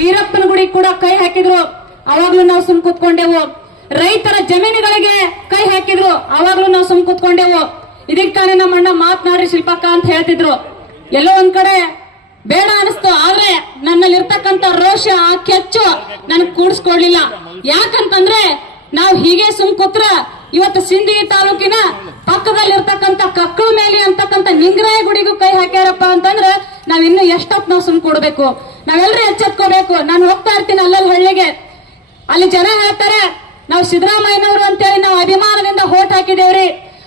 ಬೀರಪ್ಪನ ಗುಡಿ ಕೂಡ ಕೈ ಹಾಕಿದ್ರು. ಅವಾಗ್ಲೂ ನಾವು ಸುಮ್ ಕೂತ್ಕೊಂಡೆವು. ರೈತರ ಜಮೀನುಗಳಿಗೆ ಕೈ ಹಾಕಿದ್ರು. ಅವಾಗ್ಲೂ ನಾವು ಸುಮ್ ಕೂತ್ಕೊಂಡೆವು. ಇದಕ್ಕೆ ತಾನೇ ನಮ್ಮ ಅಣ್ಣ ಮಾತನಾಡ್ರಿ ಶಿಲ್ಪಕ್ಕ ಅಂತ ಹೇಳ್ತಿದ್ರು. ಎಲ್ಲೋ ಒಂದ್ ಕಡೆ ಬೇಡ ಅನಿಸ್ತು, ಆದ್ರೆ ನನ್ನಲ್ಲಿ ಇರ್ತಕ್ಕಂತ ರೋಷ ಆ ಕೆಚ್ಚು ನನ್ ಕೂಡಿಸ್ಕೊಡ್ಲಿಲ್ಲ. ಯಾಕಂತಂದ್ರೆ ನಾವು ಹೀಗೆ ಸುಮ್ ಕೂತ್ರ ಇವತ್ತು ಸಿಂದಗಿ ತಾಲೂಕಿನ ಪಕ್ಕದಲ್ಲಿ ಇರ್ತಕ್ಕಂತ ಕಕ್ಕಳ ಮೇಲೆ ಅಂತಕ್ಕಂತ ನಿಂಗರಾಯ ಗುಡಿಗೂ ಕೈ ಹಾಕ್ಯಾರಪ್ಪ ಅಂತಂದ್ರೆ ನಾವ್ ಇನ್ನು ಎಷ್ಟೊತ್ತು ನಾವು ಸುಮ್ ಕೊಡ್ಬೇಕು? ನಾವೆಲ್ಲರೂ ಎಚ್ಚೆತ್ಕೋಬೇಕು. ನಾನು ಹೋಗ್ತಾ ಇರ್ತೀನಿ ಅಲ್ಲಲ್ಲಿ ಹಳ್ಳಿಗೆ. ಅಲ್ಲಿ ಜನ ಹೇಳ್ತಾರೆ ನಾವು ಸಿದ್ದರಾಮಯ್ಯನವರು ಅಂತೇಳಿ ನಾವು ಅಭಿಮಾನದಿಂದ ಹೋಟ್ ಹಾಕಿದೇವ್ರಿ.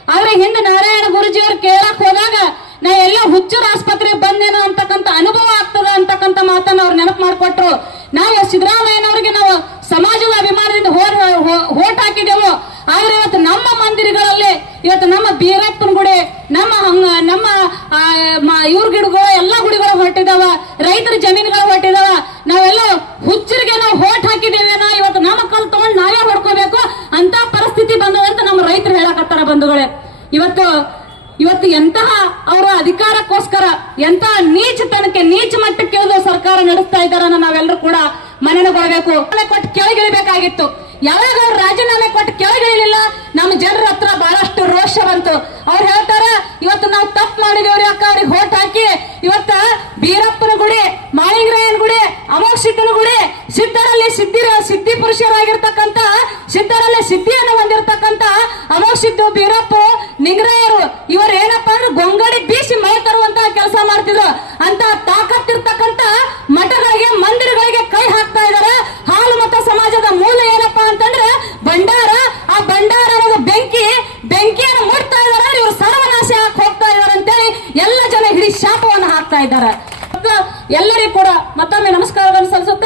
ಆದ್ರೆ ಹಿಂದೆ ನಾರಾಯಣ ಗುರುಜಿ ಅವ್ರು ಕೇಳಕ್ ಹೋದಾಗ ನಾ ಎಲ್ಲ ಹುಚ್ಚರ ಆಸ್ಪತ್ರೆಗೆ ಬಂದೇನೋ ಅಂತಕ್ಕಂಥ ಅನುಭವ ಆಗ್ತದ ಅಂತಕ್ಕಂಥ ಮಾತನ್ನ ಅವ್ರು ನೆನಪು ಮಾಡ್ಕೊಟ್ರು. ನಾವು ಸಿದ್ದರಾಮಯ್ಯನವರಿಗೆ ನಾವು ಸಮಾಜದ ಅಭಿಮಾನದಿಂದ ಹೋಟ್ ಹಾಕಿದೆವು ಆದ್ರೆ ಇವತ್ತು ನಮ್ಮ ಮಂದಿರಗಳಲ್ಲಿ ಇವತ್ತು ನಮ್ಮ ಬೀರಪ್ಪನ ಗುಡಿ ನಮ್ಮ ನಮ್ಮ ಆ, ಮ- ಇವ್ರ ರೈತರ ಜಮೀನುಗಳು ಹೊಟ್ಟಿದಾವ ನಾವೆಲ್ಲ ಹುಚ್ಚರಿಗೆ ನಾವು ಹೋಟ್ ಹಾಕಿದೇವೇನೋ ಇವತ್ತು ನಮ್ಮ ಕಲ್ ತಗೊಂಡ್ ನಾವೇ ಹೊಡ್ಕೋಬೇಕು, ಅಂತ ಪರಿಸ್ಥಿತಿ ಬಂದದಂತ ನಮ್ಮ ರೈತರು ಹೇಳಕತ್ತಾರ ಬಂಧುಗಳೇ. ಇವತ್ತು ಇವತ್ತು ಎಂತಹ ಅವರ ಅಧಿಕಾರಕ್ಕೋಸ್ಕರ ಎಂತಹ ನೀಚತನಕ್ಕೆ, ನೀಚ ಮಟ್ಟಕ್ಕೆ ಸರ್ಕಾರ ನಡೆಸ್ತಾ ಇದ್ದಾರನ್ನ ನಾವೆಲ್ಲರೂ ಕೂಡ ಮನೆಗೊಳ್ಳಬೇಕು ಕೊಟ್ಟು ಕೆಳಗಿಳಿಬೇಕಾಗಿತ್ತು. ಯಾವಾಗ ಅವ್ರು ರಾಜೀನಾಮೆ ಕೊಟ್ಟು ಕೆಳಗಿಳಿಲಿಲ್ಲ, ನಮ್ಮ ಜನರ ಹತ್ರ ಬಹಳಷ್ಟು ರೋಷ ಬಂತು. ಅವ್ರು ಹೇಳ್ತಾರ, ಇವತ್ತು ನಾವು ತಪ್ಪು ಮಾಡಿದೇವ್ರಿ ಅಕ್ಕ ಅವ್ರಿಗೆ ಹೋಟ್ ಹಾಕಿ ಇವತ್ತ ಬೀರಪ್ಪನ ಗುಡಿ ಮಾಳಿಂಗರಾಯನ ಗುಡಿ ಅಮೋಕ್ಷಿದ್ದನ ಗುಡಿ ಸಿದ್ಧರಲ್ಲಿ ಸಿದ್ಧಿ ಪುರುಷರಾಗಿರ್ತಕ್ಕಂತ ಸಿದ್ಧರಲ್ಲಿ ಸಿದ್ಧಿಯನ್ನು ಹೊಂದಿರತಕ್ಕಂತ ಅಮೋಸಿದ್ದು ಬೀರಪ್ಪ ನಿಂಗರಾಯರು ಇವರು ಏನಪ್ಪಾ ಅಂದ್ರೆ ಗೊಂಗಡಿ ಬೀಸಿ ಮಳೆ ತರುವಂತಹ ಕೆಲಸ ಮಾಡ್ತಿದ್ರು. ಅಂತ ತಾಕತ್ತಿರ್ತಕ್ಕಂತ ಮಠಗಳಿಗೆ, ಮಂದಿರಗಳಿಗೆ ಕೈ ಹಾಕ್ತಾ ಇದಾರೆ. ಹಾಲು ಮತ ಸಮಾಜದ ಮೂಲ ಏನಪ್ಪಾ ಅಂತಂದ್ರೆ ಭಂಡಾರ. ಆ ಭಂಡಾರ ಅನ್ನೋದು ಬೆಂಕಿ, ಬೆಂಕಿಯನ್ನು ಮುಟ್ತಾ ಇದಾರೆ ಇವರು ಸರ್ವನಾಶ ಹಾಕಿ ಹೋಗ್ತಾ ಇದಾರೆ ಅಂತೇಳಿ ಎಲ್ಲ ಜನ ಹಿಡಿ ಶಾಪವನ್ನು ಹಾಕ್ತಾ ಇದ್ದಾರೆ ಎಲ್ಲರಿಗೂ ಕೂಡ ಮತ್ತೊಮ್ಮೆ ನಮಸ್ಕಾರವನ್ನು ಸಲ್ಲಿಸುತ್ತಾ